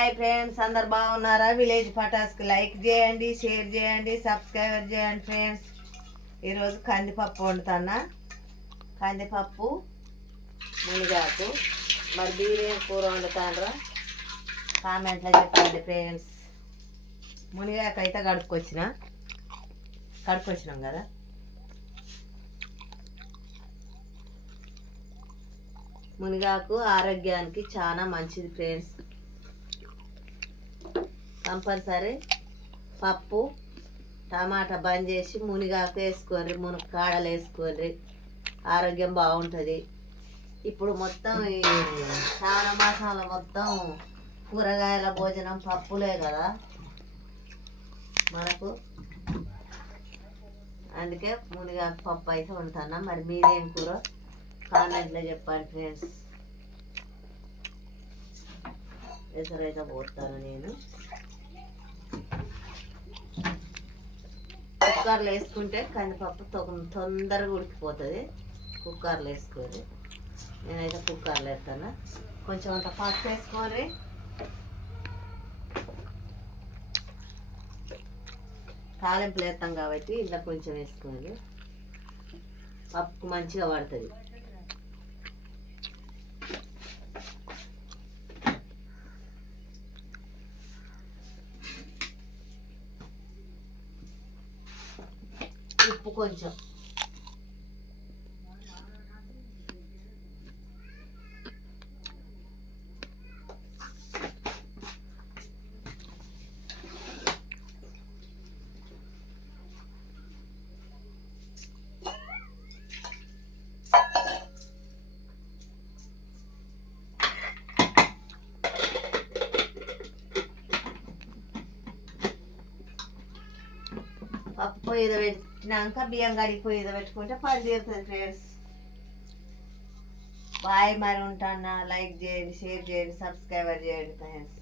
Hi friends, అందరు బాగున్నారా? Village పటాస్కి like చేయండి, షేర్ చేయండి, సబ్స్క్రైబర్ చేయండి ఫ్రెండ్స్. ఈరోజు కందిపప్పు వండుతున్నా. కందిపప్పు మునిగాకు. మరి మీరేం కూర వండుతారా కామెంట్లో చెప్పండి ఫ్రెండ్స్. మునిగాకు అయితే కడుక్కొచ్చినాం కదా. మునిగాకు ఆరోగ్యానికి చాలా మంచిది ఫ్రెండ్స్. కంపల్సరీ పప్పు టమాటా బంద్ చేసి మునిగాకు వేసుకోండి, మునక్కాడలు వేసుకోండి, ఆరోగ్యం బాగుంటుంది. ఇప్పుడు మొత్తం ఈ శ్రావణ మాసంలో మొత్తం కూరగాయల భోజనం పప్పులే కదా మనకు. అందుకే మునిగాకు పప్పు అయితే వండుతున్నా. మరి మీరేం కూర కామెంట్లో చెప్పండి ఫ్రెండ్స్. ఎసరైతే పోతాను నేను. కుక్కర్లో వేసుకుంటే కందిపప్పు తొందరగా ఉడికిపోతుంది. కుక్కర్లో వేసుకొని నేనైతే కుక్కర్లో వేస్తాను. కొంచెం అంత పసుపు వేసుకొని తాలింపులు వేస్తాం కాబట్టి ఇలా కొంచెం వేసుకోండి, పప్పు మంచిగా పడుతుంది. ఉప్పు కొంచెం, పప్పు పొయ్యి పెట్టినాక బియ్యం కడిగి పొయ్యి పెట్టుకుంటే పని తీరుతుంది ఫ్రెండ్స్. బాయ్. మరి ఉంటాను. లైక్ చేయండి, షేర్ చేయండి, సబ్స్క్రైబర్ చేయండి ఫ్రెండ్స్.